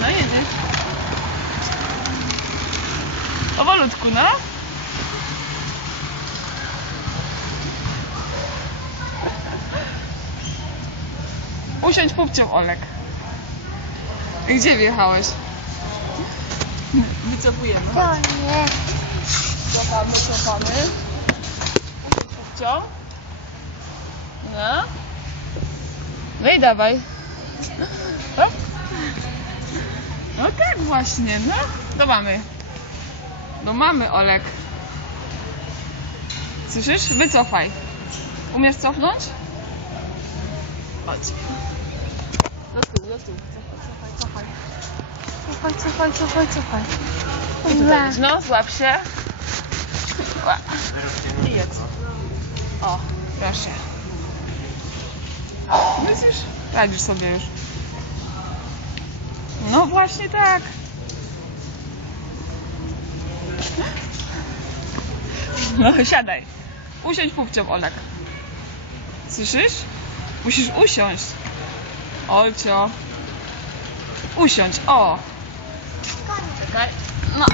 No jedziesz. Powolutku, no. Usiądź pupcią, Olek. Gdzie wjechałeś? Wycofujemy. To nie. Cofamy. Usiądź pupcią. No. No i dawaj. Hop. No tak właśnie, no. Do mamy. Do mamy, Olek. Słyszysz? Wycofaj. Umiesz cofnąć? Chodź. Do tyłu. Cofaj. I tutaj jedź, no, złap się. I jedź. O, proszę. Myślisz? Radzisz sobie już. No właśnie tak. No siadaj. Usiądź pupcią, Olek. Słyszysz? Musisz usiąść. Olcio. Usiądź, o. Czekaj. No.